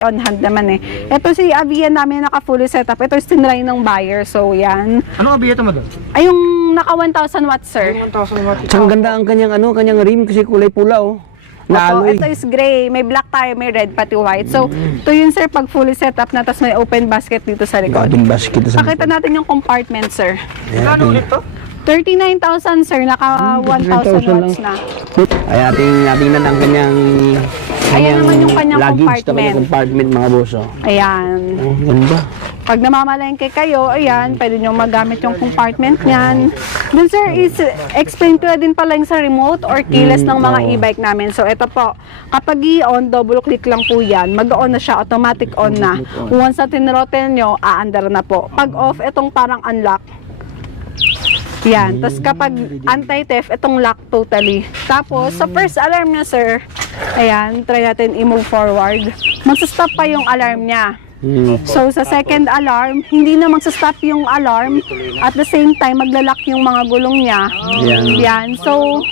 on hand naman eh. Ito si Avia namin naka-fully setup. Ito is tinry ng buyer. So, yan. Anong Avia ito, madam? Ay, yung naka 1,000 watts, sir. 1,000 watts. Ang ganda ang kanyang rim kasi kulay pula oh. Opo, Naaloy. ito is gray. May black tayo, may red, pati white. So, ito yun, sir, pag fully setup na, tapos may open basket dito sa likod. Gabing basket sa Pakita natin yung compartment, sir. Kano ulit to? 39,000, sir. Naka 1,000 watts na. Ay, natingnan ang kanyang Ayan naman yung kanyang luggage, compartment. compartment mga boss oh. Ayan. Oh, ganda. Pag namamalengke kayo, ayan, pwede nyo magamit yung compartment niyan. Dun, sir, is explain ko na din pala yung sa remote or keyless ng mga e-bike namin. So, ito po, kapag i-on, double click lang po yan. Mag-on na siya, automatic on na. Once na tinrotel nyo, aandar na po. Pag off, itong parang unlock. Yan. Tapos kapag anti-theft, itong lock totally. Tapos, sa first alarm niya, sir, ayan, try natin i-move forward. Magsa-stop pa yung alarm niya. So, sa second alarm, hindi na magsa-stop yung alarm. At the same time, maglalak yung mga gulong niya. Yan. So,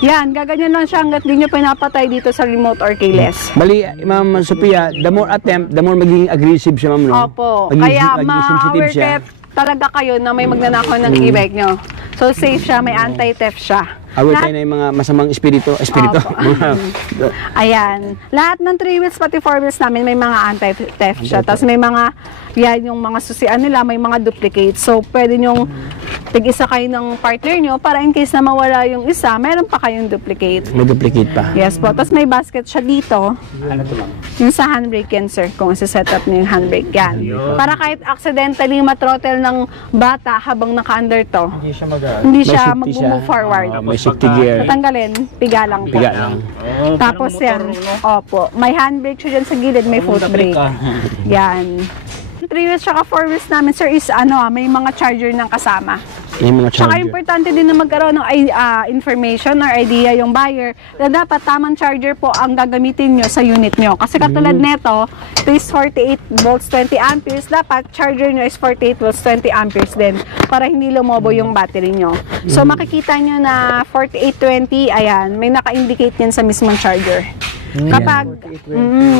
yan, gaganyan lang siya hanggat di nyo pinapatay dito sa remote or keyless. Bali, Ma'am Sophia, the more attempt, the more magiging aggressive siya, ma'am, no? Opo. Magiging- Kaya magiging sensitive ma-aware siya. talaga kayo na may magnanakaw ng e-bike nyo. So, safe siya, may anti-theft siya. Aware Lahat- tayo na yung mga masamang espiritu. Opo. Mga- Ayan. Lahat ng 3 wheels pati 4 wheels namin may mga anti-theft siya. Tapos may mga, yan yung mga susian nila, may mga duplicates. So, pwede nyong tig-isa kayo ng partner nyo para in case na mawala yung isa, meron pa kayong duplicate. May duplicate pa. Yes po. Tapos may basket siya dito. Ano to, ma'am? Yung sa handbrake yan, sir. Kung isa-set up niyo yung handbrake yan. Para kahit accidentally matrottle ng bata habang naka-under to, Hindi siya mag hindi May siya safety mag-move forward. May safety gear. Tatanggalin, piga lang po. Piga lang. Tapos yan, opo, may handbrake siya dyan sa gilid, may foot brake. Yan. 3 wheels tsaka 4 wheels namin, sir, is may mga charger ng kasama. Yung mga Tsaka charger. importante din na magkaroon ng information or idea yung buyer na dapat tamang charger po ang gagamitin nyo sa unit nyo. Kasi katulad neto, ito is 48 volts 20 amperes. Dapat charger nyo is 48 volts 20 amperes din para hindi lumobo yung battery nyo. So makikita nyo na 4820, ayan, may naka-indicate yan sa mismong charger.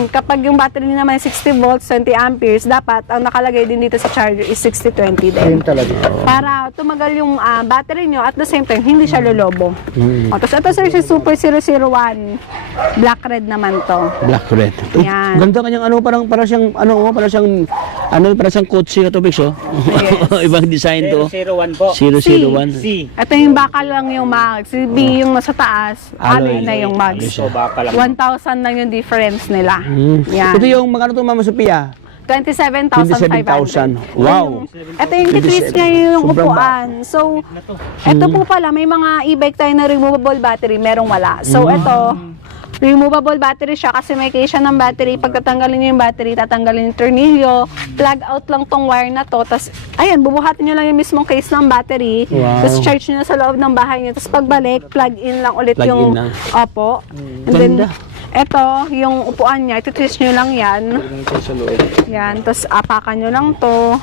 Kapag yung battery nyo naman 60 volts 20 amperes, dapat ang nakalagay din dito sa charger is 6020 din. Ayun talaga. Para tumagal yung battery nyo at the same time hindi siya lolobo. Tapos ito, sir, si Super 001 black red naman to. Black red. Yan. Ganda kanyang para siyang kotse ka to, Bix, oh. Yes. Ibang design to. 001 po. 001. C. Ito yung bakal lang yung mag. Si B yung nasa taas, alloy Alloy. na yung mag. Alloy siya. So, baka lang. 1,000 lang yung difference nila. Yan. Ito yung magkano to, Mama Sophia? 27,500. 27,000. Wow. Ito yung kitwist niya yung Sobrang upuan. So, ito po pala, may mga e-bike tayo na removable battery, merong wala. So, ito, removable battery siya kasi may case siya ng battery. Pag tatanggalin nyo yung battery, tatanggalin yung tornilyo, plug out lang tong wire na to. Tapos, ayan, bubuhatin nyo lang yung mismong case ng battery. Wow. Tapos, charge nyo na sa loob ng bahay nyo. Tapos, pagbalik, plug in lang ulit Plug yung, in lang. opo. And then, Ganda. ito, yung upuan niya, iti-twist nyo lang yan. Yan, tapos apakan nyo lang to.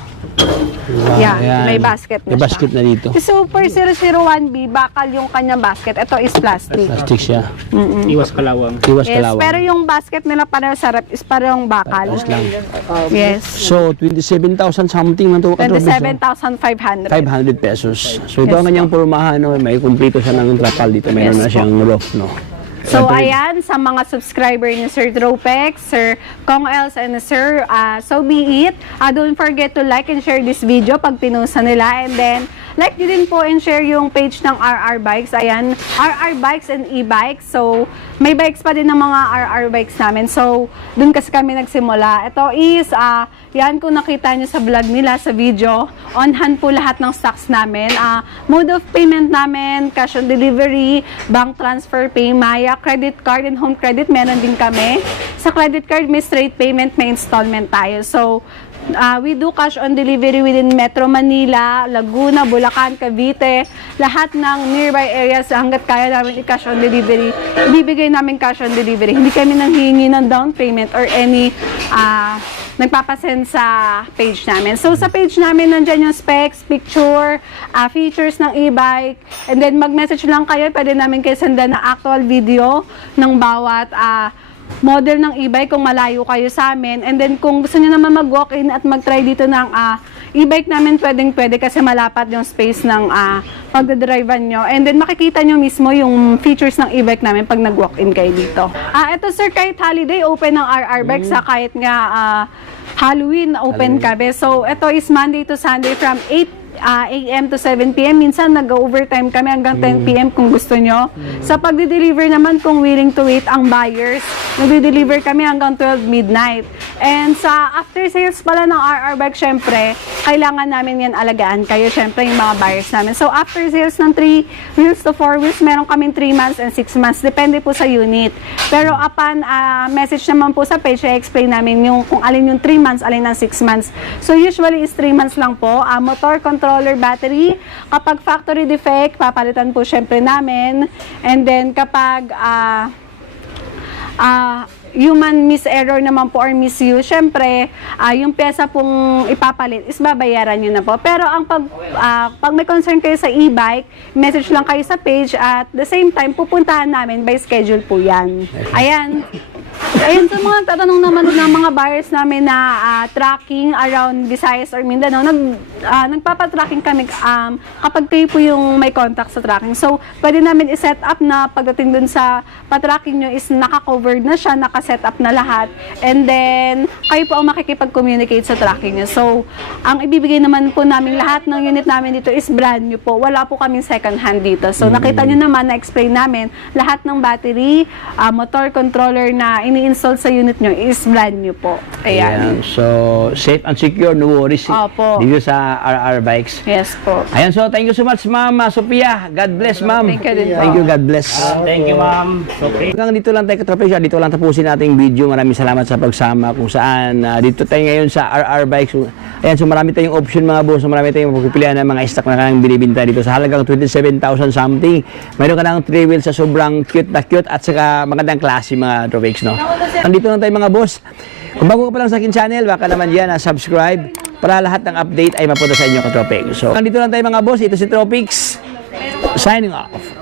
Yan, may basket na May basket siya. na dito. Si Super 001B, bakal yung kanyang basket. Ito is plastic. Plastic siya. Iwas kalawang. Iwas Yes, kalawang. pero yung basket nila pareho sa rep is parehong bakal. Yes. So, 27,000 something na to. 27,500. 500 pesos. So, ito Yes, ang kanyang pormahan, no? May kumpleto siya ng trapal dito. Mayroon Yes, na siyang roof, no? So, ayan, sa mga subscriber ni Sir Tropex, Sir Kong Els, and Sir So Be It, don't forget to like and share this video pag pinusa nila. And then, like nyo din po and share yung page ng RR Bikes. Ayan, RR Bikes and e-bikes. So, may bikes pa din ng mga RR Bikes namin. So, dun kasi kami nagsimula. Ito is, yan kung nakita nyo sa vlog nila, sa video, on hand po lahat ng stocks namin. Mode of payment namin, cash on delivery, bank transfer, Paymaya, credit card and home credit, meron din kami. Sa credit card, may straight payment, may installment tayo. So, we do cash on delivery within Metro Manila, Laguna, Bulacan, Cavite, lahat ng nearby areas hanggat kaya namin i-cash on delivery. Ibibigay namin cash on delivery. Hindi kami nanghihingi ng down payment or any nagpapasend sa page namin. So, sa page namin, nandyan yung specs, picture, features ng e-bike, and then mag-message lang kayo, pwede namin kayo senda na actual video ng bawat model ng e-bike kung malayo kayo sa amin. And then kung gusto niyo naman mag-walk-in at mag-try dito ng e-bike namin, pwedeng-pwede kasi malapat yung space ng pagdadrivean nyo. And then makikita nyo mismo yung features ng e-bike namin pag nag-walk-in kayo dito. Ito sir, kahit holiday, open ng RR Bikes. Kahit nga Halloween, open kami. So ito is Monday to Sunday from 8 a.m. to 7 p.m. Minsan nag-overtime kami hanggang 10 p.m. kung gusto nyo. Sa pagde-deliver naman, kung willing to wait ang buyers, nagde-deliver kami hanggang 12 midnight. And sa after sales pala ng RR Bike, syempre, kailangan namin yan alagaan kayo, syempre, yung mga buyers namin. So after sales ng 3 wheels to 4 wheels, meron kaming 3 months and 6 months. Depende po sa unit. Pero upon message naman po sa page, i-explain namin yung kung alin yung 3 months, alin ng 6 months. So usually is 3 months lang po. Motor controller battery. Kapag factory defect, papalitan po syempre namin. And then kapag human miss-error naman po or misuse, syempre, yung pyesa pong ipapalit is babayaran nyo na po. Pero ang pag may concern kayo sa e-bike, message lang kayo sa page at the same time, pupuntahan namin by schedule po yan. Ayan. Ayun, sa mga tatanong naman ng mga buyers namin na tracking around Visayas or Mindanao, nagpapatracking kami kapag kayo po yung may contact sa tracking. So, pwede namin i-set up na pagdating dun sa patracking nyo is naka-covered na siya, naka-set up na lahat. And then, kayo po ang makikipag-communicate sa tracking nyo. So, ang ibibigay naman po namin lahat ng unit namin dito is brand new po. Wala po kaming second hand dito. So, nakita nyo naman, na-explain namin, lahat ng battery, motor controller na ini-install sa unit nyo is brand new po. Ayan. So, safe and secure, no worries. Opo. Dito sa RR Bikes. Yes po. Ayan, so thank you so much, Ma'am Sophia. God bless, Ma'am. Thank you din po. Thank you, God bless. Thank you, ma'am. Okay. Hanggang dito lang tayo, Katropecia. Dito lang tapusin nating video. Maraming salamat sa pagsama kung saan. Dito tayo ngayon sa RR Bikes. Ayan, so marami tayong option mga boss. So marami tayong pagpipilian ng mga stock na kanyang binibinta dito sa halagang 27,000 something. Mayroon ka ng 3 wheels sa sobrang cute na cute at saka magandang klase mga Tropex, no? Nandito lang tayo mga boss. Kung bago ka pa lang sa akin channel, baka naman yan subscribe para lahat ng update ay mapunta sa inyo, Katropex. So, nandito lang tayo mga boss. Ito si Tropex. Signing off.